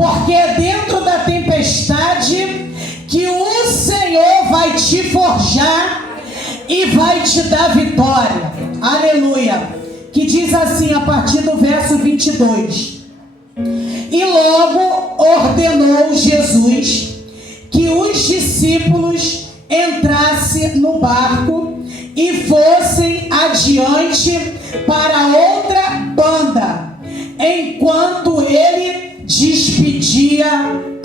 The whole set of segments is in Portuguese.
porque é dentro da tempestade que o Senhor vai te forjar e vai te dar vitória. Aleluia. Que diz assim a partir do verso 22. E logo ordenou Jesus que os discípulos entrassem no barco e fossem adiante para outra banda, enquanto ele despedia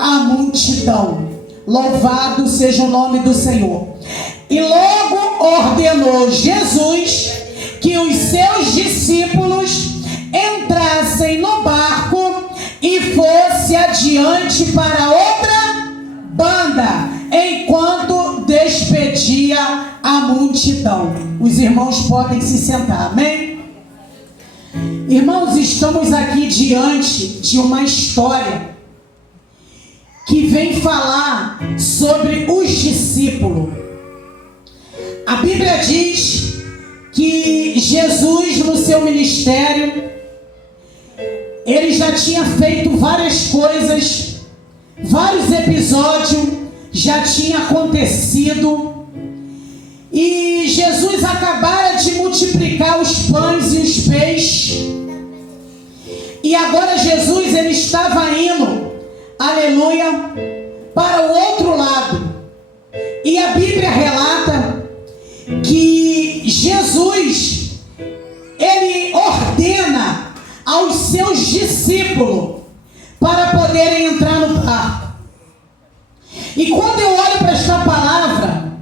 a multidão. Louvado seja o nome do Senhor. E logo ordenou Jesus que os seus discípulos entrassem no barco e fosse adiante para outra banda, enquanto despedia a multidão. Os irmãos podem se sentar, amém? Irmãos, estamos aqui diante de uma história que vem falar sobre os discípulos. A Bíblia diz que Jesus, no seu ministério, ele já tinha feito várias coisas, vários episódios já tinha acontecido, e Jesus acabara de multiplicar os pães e os peixes, e agora Jesus ele estava indo, aleluia, para o outro lado. E a Bíblia relata que Jesus ele ordena aos seus discípulos para poderem entrar no barco. E quando eu olho para esta palavra,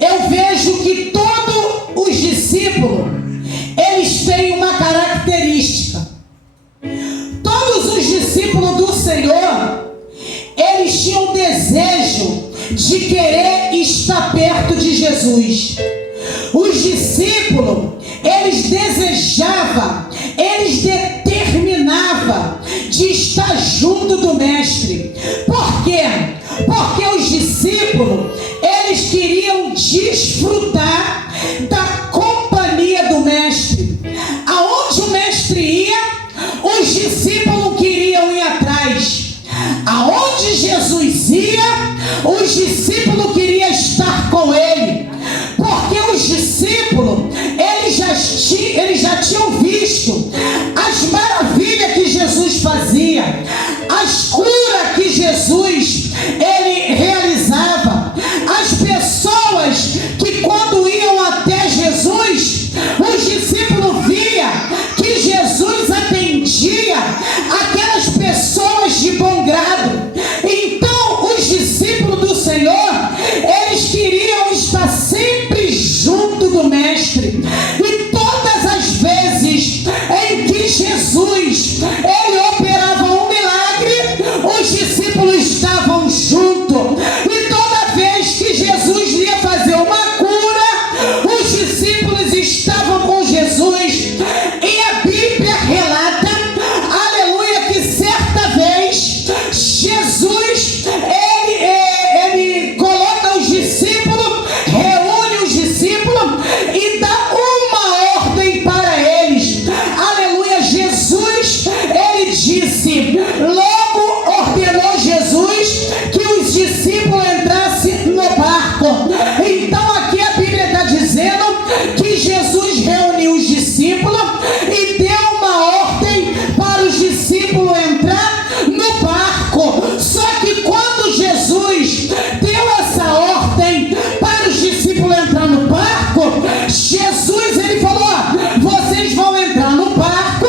eu vejo que todos os discípulos eles têm uma característica. Todos os discípulos do Senhor, eles tinham desejo de querer estar perto de Jesus. Os discípulos, eles desejavam, eles determinavam de estar junto do Mestre. Por quê? Porque os discípulos, eles queriam desfrutar da companhia do Mestre. Aonde o Mestre ia, os discípulos queriam ir atrás. Aonde Jesus ia, os discípulos queriam estar com ele. Porque os discípulos, eles já tinham visto as maravilhas que Jesus fazia, as curas que Jesus ele realizava, as pessoas que quando iam até Jesus, os discípulos viam que Jesus atendia aquelas pessoas de bom grado. Então os discípulos do Senhor, eles queriam estar sempre junto do Mestre. E todas as vezes em que Jesus ele operava um milagre, os discípulos estavam juntos. E toda vez que Jesus ia fazer uma cura, os discípulos estavam com Jesus. E a Bíblia relata, aleluia, que certa vez Jesus ele coloca os discípulos, reúne os discípulos e dá uma ordem para eles. Aleluia, Jesus ele disse, logo ordenou Jesus que os discípulos entrassem no barco. Então aqui a Bíblia está dizendo que Jesus reuniu os discípulos e deu uma ordem para os discípulos entrar no barco. Só que quando Jesus deu essa ordem para os discípulos entrar no barco, Jesus ele falou, vocês vão entrar no barco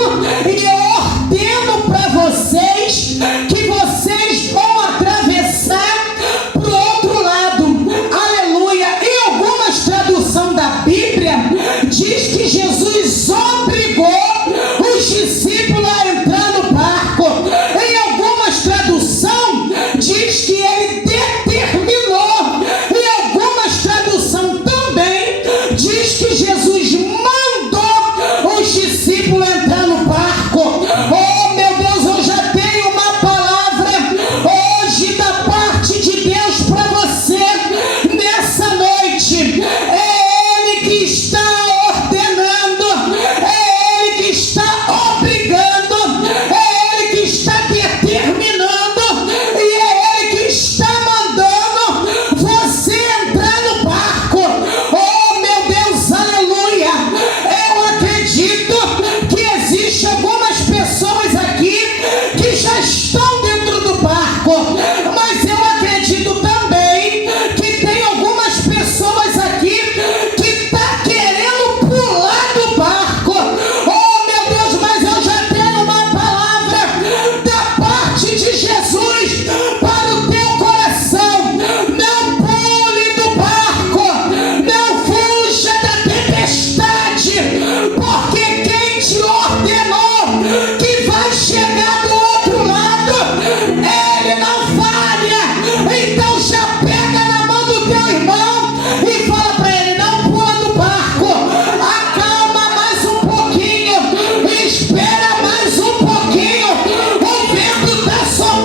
e eu ordeno para vocês que vocês vão atravessar para o outro lado. Aleluia. Em algumas traduções da Bíblia diz que Jesus obrigou os discípulos a entrar no barco. Em algumas traduções diz que ele determinou. Em algumas traduções também diz que Jesus mandou os discípulos entrar no barco. Oh meu Deus, eu já tenho uma palavra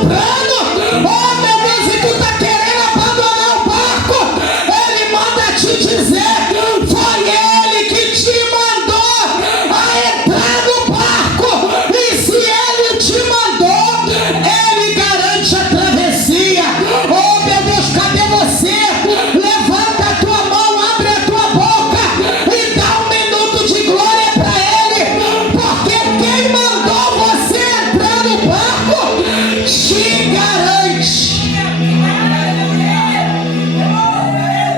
soprando. Oh meu Deus, e tu está querendo abandonar o barco. Ele manda te dizer: foi Ele que te mandou a entrar no barco. E se Ele te mandou, Ele garante a travessia. Oh meu Deus, cadê você? Levanta a tua mão, abre a tua boca e dá um minuto de glória para Ele, porque quem mandou você entrar no barco te garante.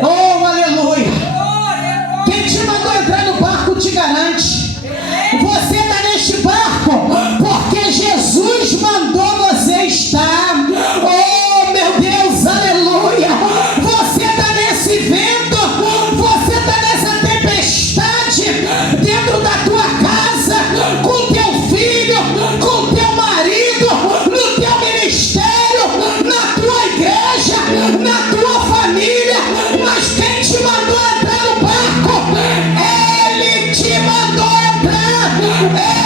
Oh, aleluia. Quem te mandou entrar no barco te garante. Você está neste barco porque Jesus mandou você estar. Oh meu Deus, aleluia. Você está nesse vento, você está nessa tempestade dentro da tua casa, com teu filho, com teu marido, no teu ministério, na tua igreja, na tua família. Mas quem te mandou entrar no barco? Ele te mandou entrar.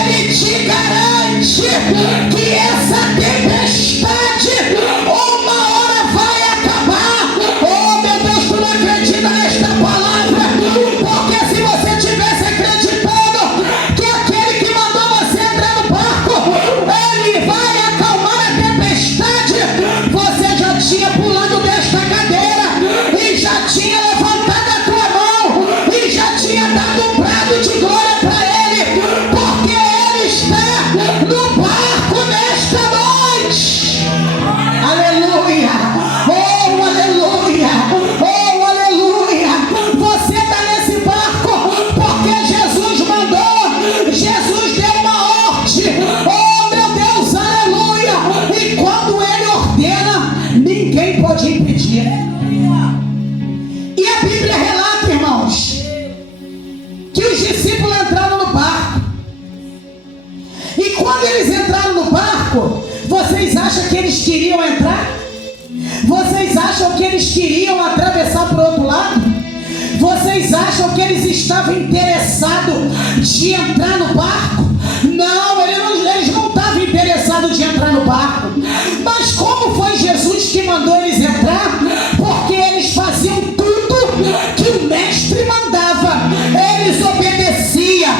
Ele te garante que essa tempestade uma hora vai acabar. Oh meu Deus, tu não acredita nesta palavra? Porque se você tivesse acreditando que aquele que mandou você entrar no barco, ele vai acalmar a tempestade, você já tinha pulado desta cadeira e já tinha levantado a tua mão e já tinha dado um brado de glória para Ele, porque Ele está no barco nesta noite. Aleluia. Oh, aleluia. Oh, aleluia. Você está nesse barco porque Jesus mandou. Jesus deu uma ordem. Oh, meu Deus, aleluia. E quando Ele ordena, ninguém pode impedir. E a Bíblia relata, irmãos, que os discípulos entraram no barco. E quando eles entraram no barco, vocês acham que eles queriam entrar? Vocês acham que eles queriam atravessar para o outro lado? Vocês acham que eles estavam interessados de entrar no barco? Não, eles não estavam interessados de entrar no barco. Mas como foi Jesus que mandou eles entrar? Porque eles faziam tudo que o mestre mandava. Eles obedeciam,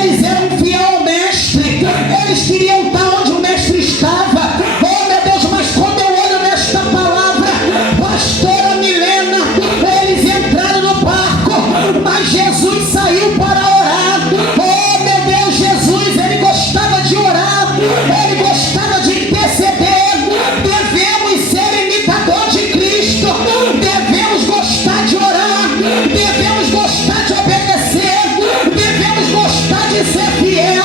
eles eram fiel ao mestre, eles queriam estar onde o mestre estava. Oh meu Deus, mas quando eu olho nesta palavra, pastora Milena, eles entraram no barco, mas Jesus saiu para orar. Oh meu Deus, Jesus, ele gostava de orar, ele gostava de interceder. Devemos ser imitador de Cristo, devemos gostar de orar, devemos gostar de obedecer, devemos gostar de ser fiel.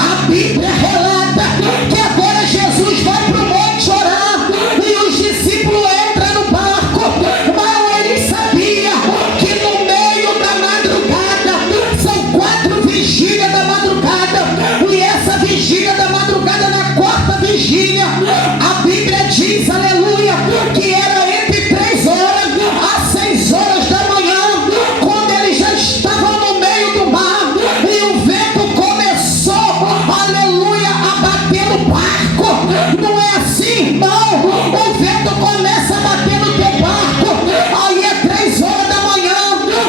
A Bíblia relata que agora Jesus vai para o monte orar e os discípulos entram no barco, mas ele sabia que no meio da madrugada, são 4 vigílias da madrugada, e essa vigília da madrugada, na 4ª vigília, a Bíblia diz, aleluia, que era entre 3 horas a 6 horas da manhã, quando eles já estavam no meio do mar e o vento começou, aleluia, a bater no barco. Não é assim, irmão? O vento começa a bater no teu barco, aí é 3 horas da manhã,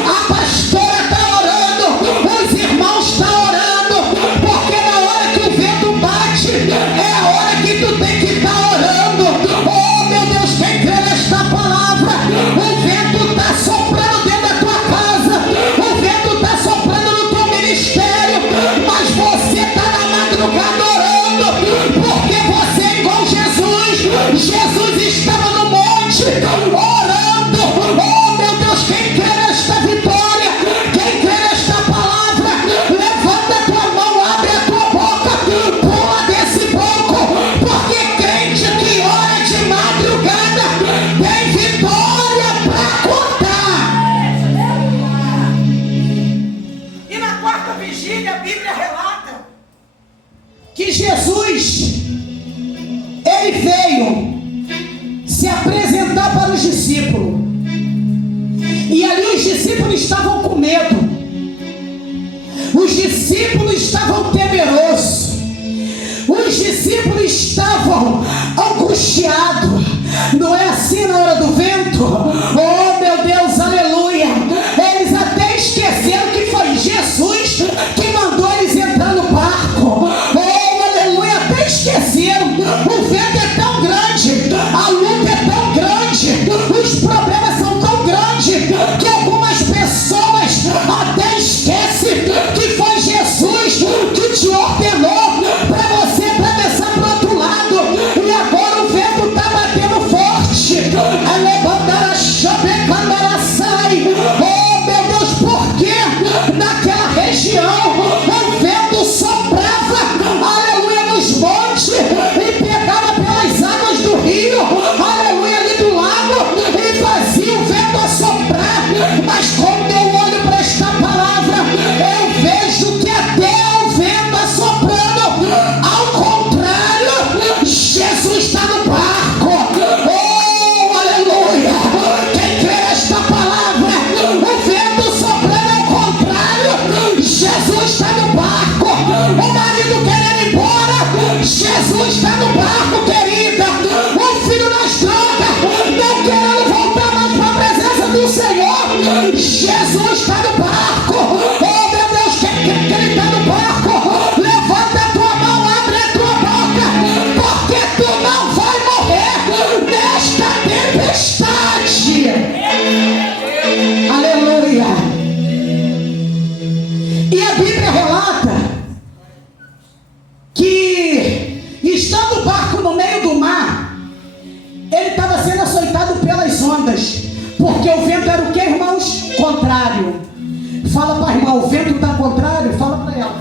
a pastora está orando, os irmãos estão orando, porque na hora que o vento bate, é a hora que tu tem que estar orando. Oh meu Deus, quem crê nesta palavra? O vento está soprando dentro da tua casa, o vento está soprando no teu ministério, mas você está na madrugada orando, porque você é igual Jesus. Jesus estava no monte orando. Oh meu Deus, quem crê nesta vitória, quem crê nesta palavra, levanta a tua mão, abre a tua boca, pula desse banco, porque crente que ora de madrugada tem vitória para contar. E na 4ª vigília a Bíblia relata que Jesus, ele veio se apresentar para os discípulos. E ali os discípulos estavam com medo. Os discípulos estavam temerosos. Os discípulos estavam angustiados. Não é assim na hora do vento? Oh meu Deus, aleluia. Eles até esqueceram que foi Jesus que mandou eles entrar no barco. Oh aleluia, até esqueceram. O vento é tão grande, a luta é tão grande, os problemas são tão grandes que algumas pessoas até esquecem que foi Jesus que te ordenou para você atravessar para o outro lado. E agora o vento está batendo forte. Oh meu Deus, por que naquela região o vento soprava, aleluia, nos montes e pegava pelas águas do rio, aleluia, ali do lago, e fazia o vento assoprar. Mas quando eu olho para esta palavra, eu vejo que até o vento assoprando, ao contrário, Jesus está no barco. Oh aleluia, quem crê nesta palavra, o vento soprando ao contrário, Jesus está no barco. O marido querendo ir embora, Jesus está no barco, querida. O filho nas drogas, não querendo voltar mais para a presença do Senhor, Jesus está no barco. Oh meu Deus, que ele está no barco. Levanta a tua mão, abre a tua boca, porque tu não vai morrer nesta tempestade. Aleluia. E a Bíblia relata que, estando o barco no meio do mar, ele estava sendo açoitado pelas ondas, porque o vento era o que, irmãos? Contrário. Fala para a irmã, o vento está contrário? Fala para ela.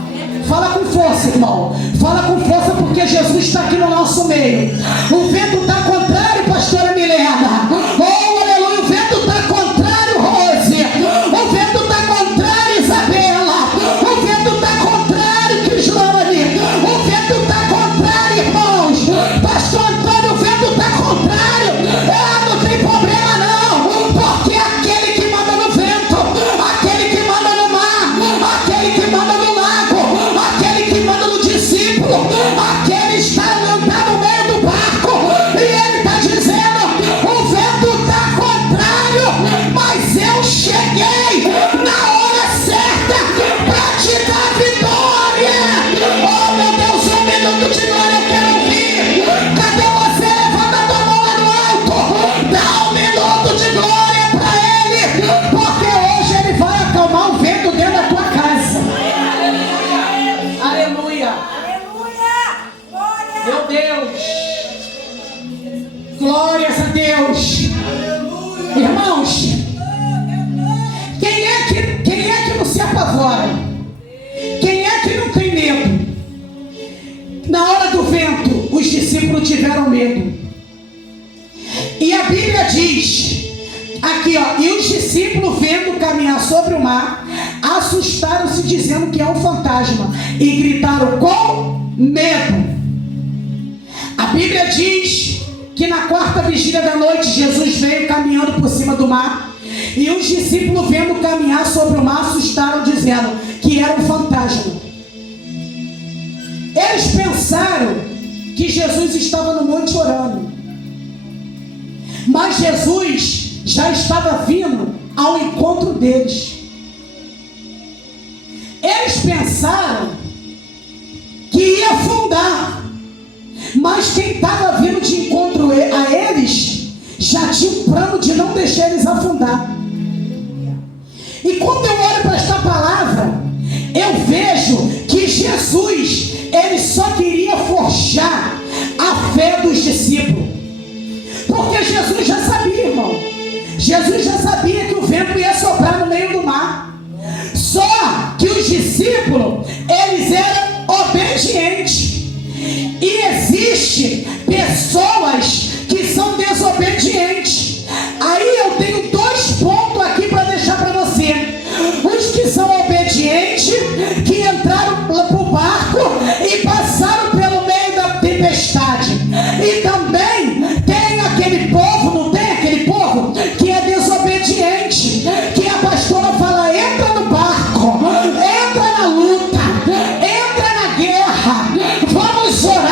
Fala com força, irmão. Fala com força, porque Jesus está aqui no nosso meio. O vento está contrário, pastora Milena. Oh, aleluia, o vento está contrário, Rose. O vento está contrário, Isabela. O vento está contrário, Crislane. O vento está contrário, irmãos. Pastor Antônio, o vento está contrário. Não tem problema não, porque aquele que manda no vento, aquele que manda no mar, aquele que manda no lago, aquele que manda no discípulo, aquele está no meio do barco, e ele está dizendo: o vento está contrário, mas eu cheguei na hora certa para te dar vitória. Oh meu Deus, um minuto de glória eu quero ouvir. Cadê você? Levanta a tua mão lá no alto, dá um minuto de glória para ele, porque hoje ele vai acalmar o vento dentro da tua casa. Aleluia. Meu Deus, glórias a Deus. Irmãos, quem é que não se apavora? Quem é que não tem medo? Na hora do vento, os discípulos tiveram medo. E a Bíblia diz aqui, ó, e os discípulos, vendo caminhar sobre o mar, assustaram-se, dizendo que é um fantasma, e gritaram com medo. A Bíblia diz que na quarta vigília da noite, Jesus veio caminhando por cima do mar, e os discípulos, vendo caminhar sobre o mar, assustaram, dizendo que era um fantasma. Eles pensaram que Jesus estava no monte orando, mas Jesus já estava vindo ao encontro deles. Eles pensaram que ia afundar, mas quem estava vindo de encontro a eles já tinha um plano de não deixar eles afundar. E quando eu olho para esta palavra, eu vejo que Jesus, ele só queria forjar a fé dos discípulos, porque Jesus já sabia, irmão. Jesus já sabia que o vento ia soprar no meio do mar. Só que os discípulos, eles eram obedientes. E existe pessoas que são desobedientes. Aí eu tenho 2 pontos aqui para deixar para você. Os que são obedientes, que entraram para o barco e passaram pelo meio da tempestade. E também tem aquele povo, não tem aquele povo que é desobediente, que a pastora fala: entra no barco, entra na luta, entra na guerra, vamos orar.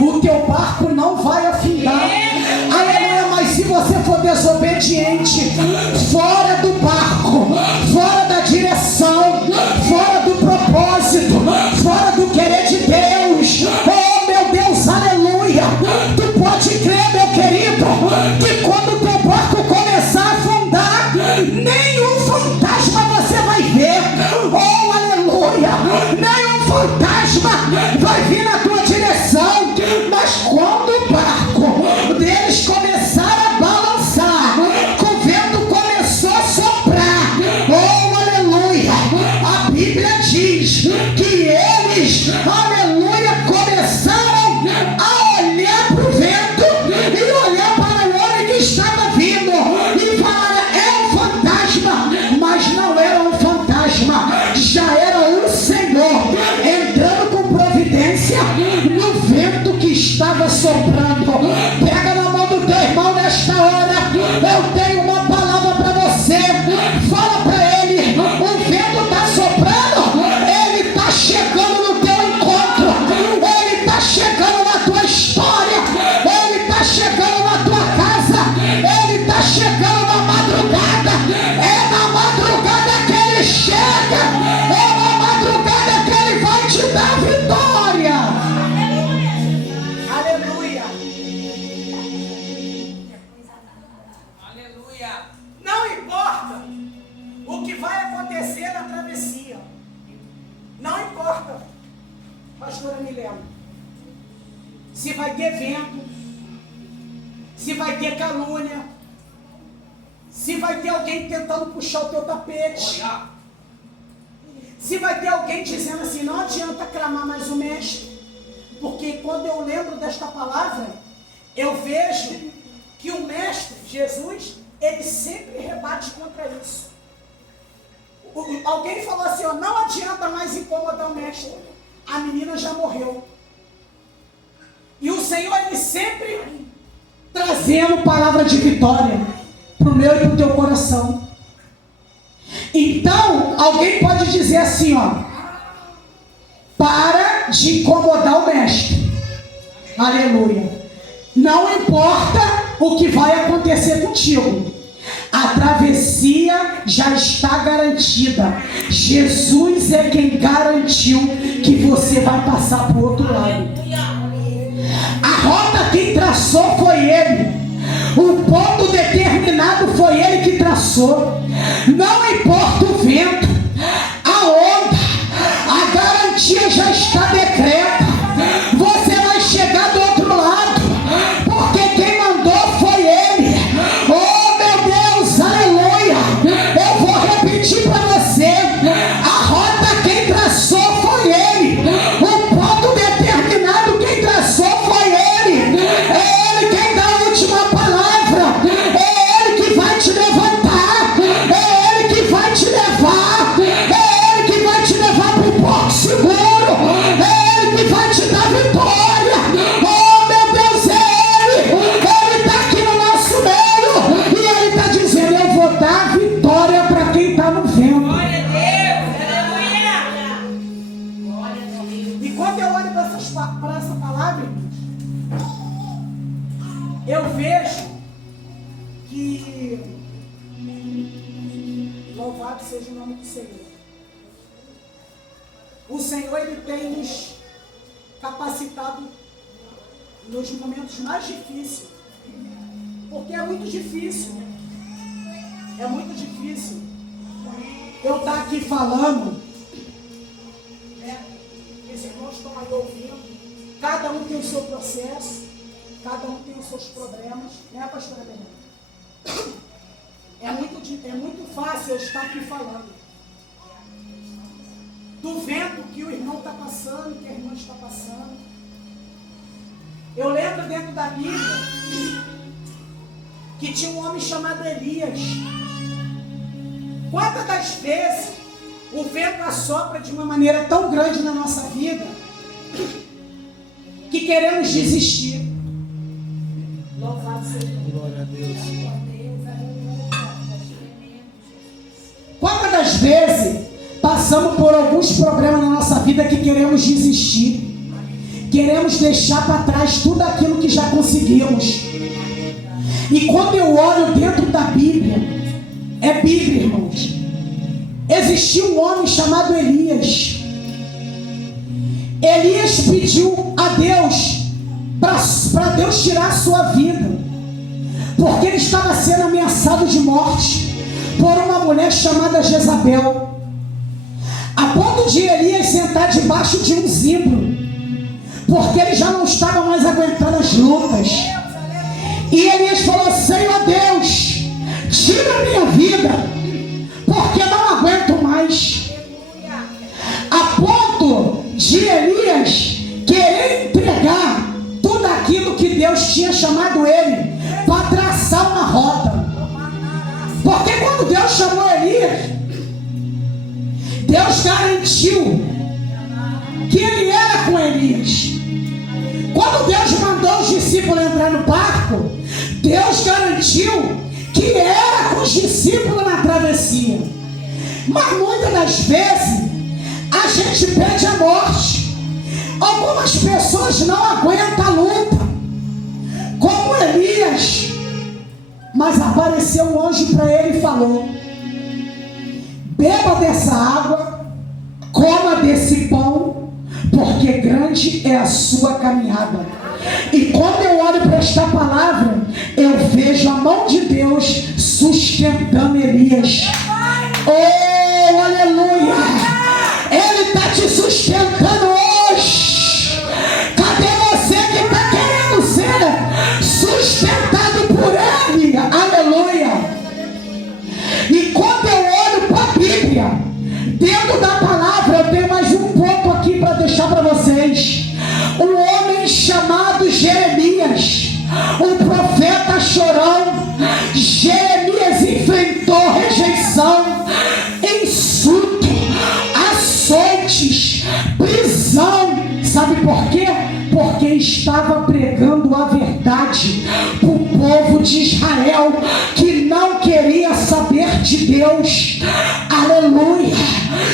o teu barco não vai afundar. Aleluia, mas se você for desobediente, fora do barco, fora da direção, fora do propósito, fora do querer de Deus, oh meu Deus, aleluia, tu pode crer, meu querido, que quando o teu barco começar a afundar, nenhum fantasma você vai ver, oh aleluia, nenhum fantasma vai vir na tua direção, mas quando o barco deles começar a balançar, o vento começou a soprar, oh aleluia, a Bíblia diz que eles, aleluia, começaram a olhar para o vento e olhar para o homem que estava vindo e falar: é um fantasma, mas não era um fantasma, já era o Senhor entrando com providência no vento que estava soprando. Pega na mão do teu irmão nesta hora, eu tenho uma palavra para você, fala para ele: o vento está soprando, ele está chegando no teu encontro, ele está chegando na tua história, ele está chegando na tua casa, ele está chegando na madrugada, é na madrugada que ele chega, é na madrugada que ele vai te dar vitória. Aleluia. Aleluia. Não importa o que vai acontecer na travessia, não importa, pastora Milena, se vai ter vento, se vai ter calúnia, se vai ter alguém tentando puxar o teu tapete, se vai ter alguém dizendo assim: não adianta clamar mais o mestre, porque quando eu lembro desta palavra, eu vejo que o mestre, Jesus, ele sempre rebate contra isso. Alguém falou assim: ó, não adianta mais incomodar o mestre, a menina já morreu. E o Senhor, ele sempre trazendo palavra de vitória para o meu e para o teu coração. Então, alguém pode dizer assim, ó: para de incomodar o mestre. Aleluia. Não importa o que vai acontecer contigo, a travessia já está garantida. Jesus é quem garantiu que você vai passar para o outro lado. A rota quem traçou foi Ele. O ponto determinado foi Ele que traçou. Não importa o vento, a onda, a garantia já está decreta. Você vai chegar do outro lado, porque quem mandou foi Ele. Oh meu Deus, aleluia. Eu vou repetir para você: a rota quem traçou foi Ele. O ponto determinado quem traçou foi Ele. É Ele quem dá a última palavra. É Ele que vai te levantar. É Ele que vai te levar. É Ele que vai te levar para o porto seguro. É Ele que vai te dar vitória. Oh meu Deus, é Ele. Ele está aqui no nosso meio. E Ele está dizendo: eu vou dar vitória para quem está no vento. Glória a Deus. Aleluia. E quando eu olho para essa palavra, eu vejo que louvado seja o nome do Senhor. O Senhor, Ele tem nos capacitado nos momentos mais difíceis, porque é muito difícil. É muito difícil eu estar aqui falando, né? Os irmãos estão aí ouvindo, cada um tem o seu processo, cada um tem os seus problemas, né, pastora Helena? É muito fácil eu estar aqui falando do vento que o irmão está passando, que a irmã está passando. Eu lembro dentro da Bíblia que tinha um homem chamado Elias. Quantas das vezes o vento assopra de uma maneira tão grande na nossa vida que queremos desistir? Louvado seja o nome. Glória a Deus. Quantas das vezes passamos por alguns problemas na nossa vida que queremos desistir, queremos deixar para trás tudo aquilo que já conseguimos. E quando eu olho dentro da Bíblia, é Bíblia, irmãos. Existia um homem chamado Elias. Elias pediu a Deus para Deus tirar a sua vida, porque ele estava sendo ameaçado de morte por uma mulher chamada Jezabel, a ponto de Elias sentar debaixo de um zimbro, porque ele já não estava mais aguentando as lutas. E Elias falou: Senhor Deus, tira a minha vida, porque não aguento mais. A ponto de Elias querer entregar tudo aquilo que Deus tinha chamado ele para traçar uma rota. Porque quando Deus chamou Elias, Deus garantiu que ele era com Elias. Quando Deus mandou os discípulos entrar no barco, Deus garantiu que era com os discípulos na travessia. Mas muitas das vezes a gente pede a morte. Algumas pessoas não aguentam a luta, como Elias. Mas apareceu um anjo para ele e falou: beba dessa água, coma desse pão, porque grande é a sua caminhada. E quando eu olho para esta palavra, eu vejo a mão de Deus sustentando Elias. Oh, aleluia! Ele está te sustentando hoje. Cadê você que está querendo ser sustentado por Ele? Aleluia! E quando eu olho para a Bíblia, dentro da palavra, eu tenho mais um ponto aqui para deixar para vocês. Um homem chamado Jeremias, um profeta chorão. Jeremias enfrentou rejeição, insulto, açoites, prisão. Sabe por quê? Porque estava pregando a verdade para o povo de Israel, que não queria saber de Deus. Aleluia!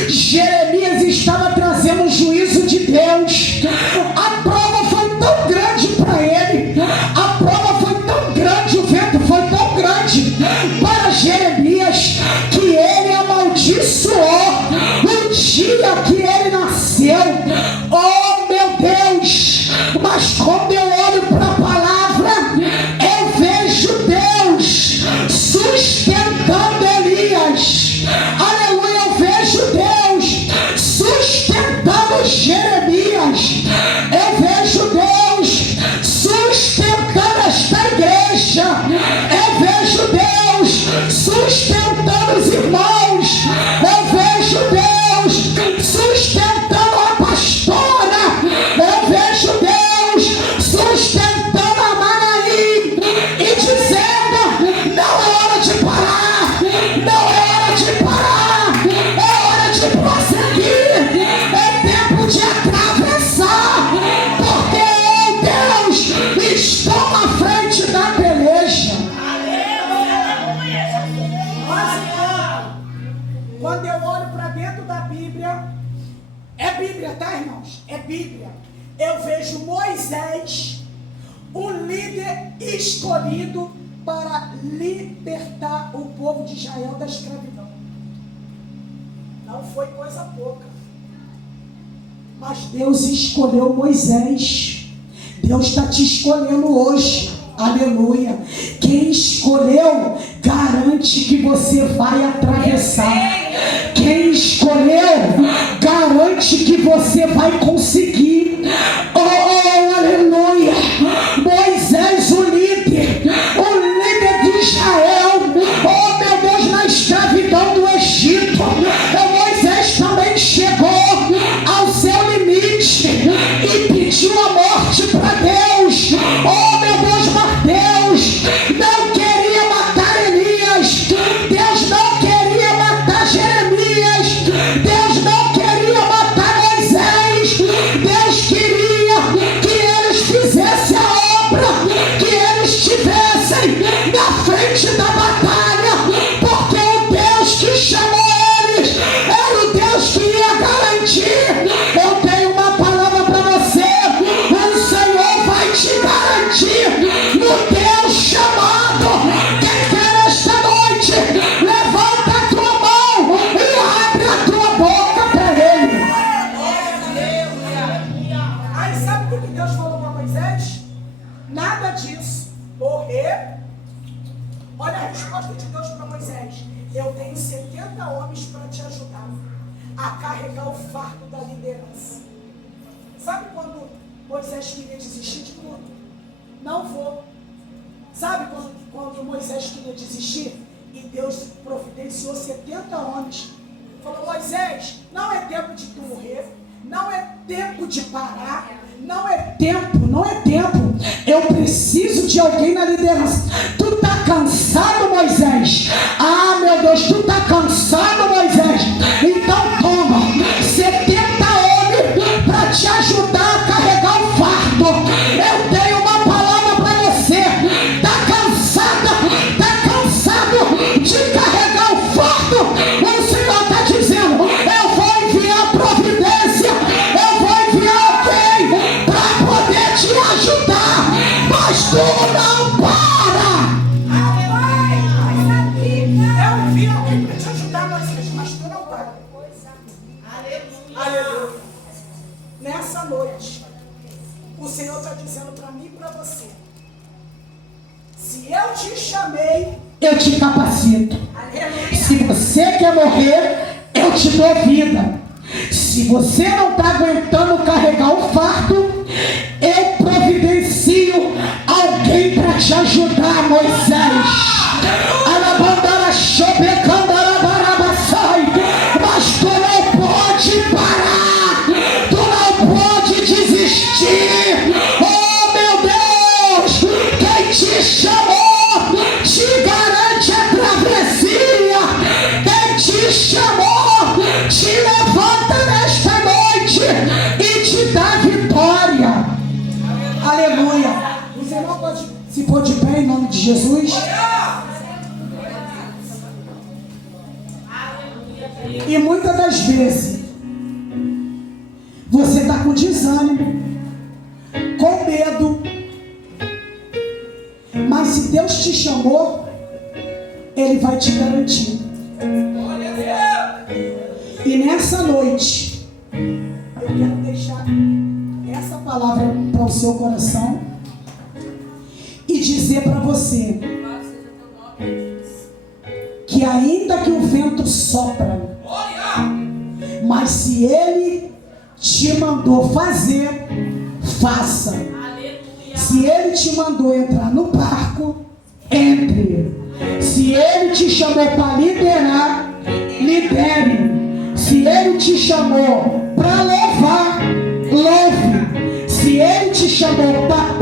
Jeremias estava trazendo o juízo de Deus. A prova foi tão grande para ele, a prova foi tão grande, o vento foi tão grande para Jeremias, que ele amaldiçoou o dia que ele nasceu. Oh, meu Deus! Mas quando eu olho para a palavra, eu vejo Deus sustentando Elias. Aleluia! Eu vejo Deus sustentando Jeremias. Eu vejo Deus sustentando esta igreja. Eu vejo Deus sustentando os irmãos. Eu vejo Deus sustentando a pastora. Eu vejo Deus sustentando a Manaí e dizendo: não é hora de parar, não é hora de parar, é hora de prosseguir, é tempo de atravessar, porque eu, Deus, estou na frente da peleja. Quando eu olho para dentro da Bíblia, é Bíblia, tá, irmãos? É Bíblia. Eu vejo Moisés, um líder escolhido para libertar o povo de Israel da escravidão. Não foi coisa pouca. Mas Deus escolheu Moisés. Deus está te escolhendo hoje. Aleluia. Quem escolheu, garante que você vai atravessar. Quem escolheu, garante que você vai conseguir. Oh, aleluia. Moisés, o líder de Israel. Oh, meu Deus, na escravidão do Egito. Moisés também chegou ao seu limite e pediu a morte para Deus. Oh, meu Deus, mas Deus não queria matar Elias. Deus não queria matar Jeremias. Deus não queria matar Moisés. Deus queria de Deus para Moisés: eu tenho 70 homens para te ajudar a carregar o fardo da liderança. Sabe quando Moisés queria desistir de tudo? Não vou. Sabe quando Moisés queria desistir? E Deus providenciou 70 homens. Falou: Moisés, não é tempo de tu morrer, não é tempo de parar, não é tempo. Eu preciso de alguém na liderança. Tu tá cansado, Moisés? Ah, meu Deus, tu tá cansado, Moisés? Então toma 70 homens para te ajudar a carregar o fardo. Eu tenho uma palavra para você. Tá cansado de carregar o fardo? O Senhor está dizendo: eu vou enviar providência, eu vou enviar alguém para poder te ajudar, mas tu não para. Eu envio alguém para te ajudar, mas tu não para. Aleluia. Nessa noite, o Senhor está dizendo para mim e para você: se eu te chamei, eu te capacito. Se você quer morrer, eu te dou vida. Se você não está aguentando carregar o fardo, eu providencio alguém para te ajudar, Moisés. Mas tu não pode parar, tu não pode desistir. Oh, meu Deus, quem te chamou te garante a travessia. Quem te chamou te levanta nesta noite e te dá vitória. Aleluia. Você não pode se pôr de pé em nome de Jesus. E muitas das vezes você está com desânimo, com medo, mas se Deus te chamou, Ele vai te garantir. E nessa noite, eu quero deixar essa palavra para o seu coração e dizer para você que ainda que o vento sopra, mas se Ele te mandou fazer, faça. Se Ele te mandou entrar no barco, entre. Se Ele te chamou para liderar, lidere. Se Ele te chamou para louvar, louve. Se Ele te chamou para